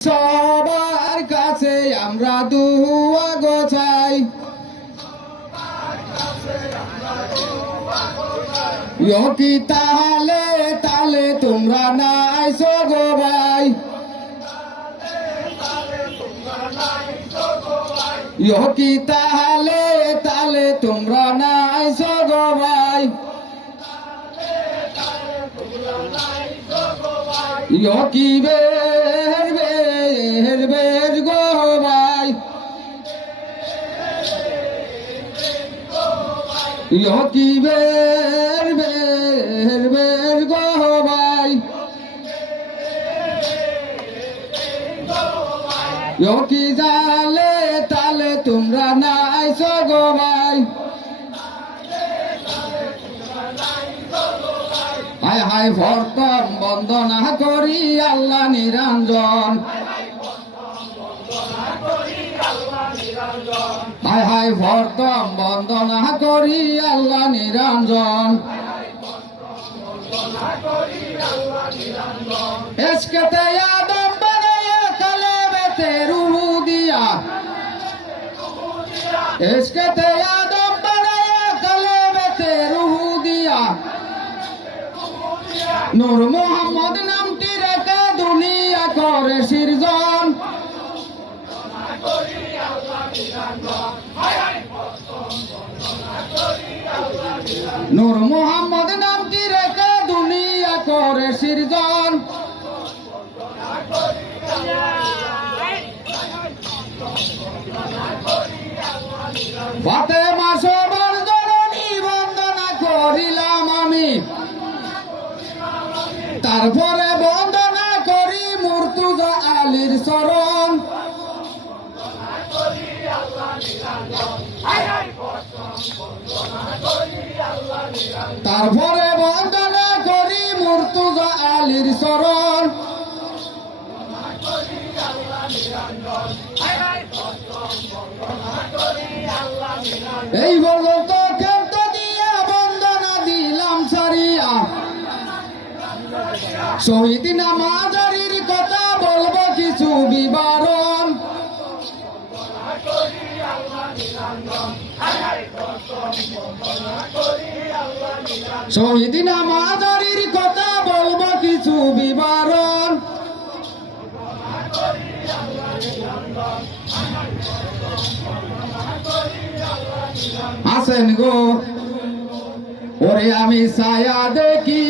সবার কাছে আমরা দুয়া গো চাই, কি তাহলে তালে তোমরা নাইছো গো ভাই, কি তাহলে তালে তোমরা নাইছো গো ভাই, কি বের বের বের গো ভাই, কি বের বের বের গো ভাই, কি জালে তালে তোমরা নাইছো গো ভাই, হায় হায় প্রথম বন্দনা করি আল্লাহ নিরঞ্জন, হায় হায় প্রথম বন্দনা করি আল্লাহ নিরঞ্জন, এসকেতে আদম বানায়া কালেবেতে রূহ দিয়া, এসকেতে আদম বানায়া কালেবেতে রূহ দিয়া, নূর মোহাম্মদ নামটি রেখে দুনিয়া করে সৃজন, নূর মোহাম্মদ নামটি রেখে দুনিয়া করে সৃজন, ফাতেমা সবার জননী বন্দনা করিলাম আমি, তারপরে বন্দনা করি মুর্তুজা আলীর চরণ, তারপরে বন্দনা করি মুর্তুজা আলীর চরণ, এই পর্যন্ত কেন্ত দিয়া বন্দনা দিলাম সারিয়া, শহীদ নামাজারির কথা বলবো কিছু বিবরণ, শহীদ নামাজারির কথা বলবো কিছু বিবরণ, আসেন গো ওরে আমি ছায়া দেখি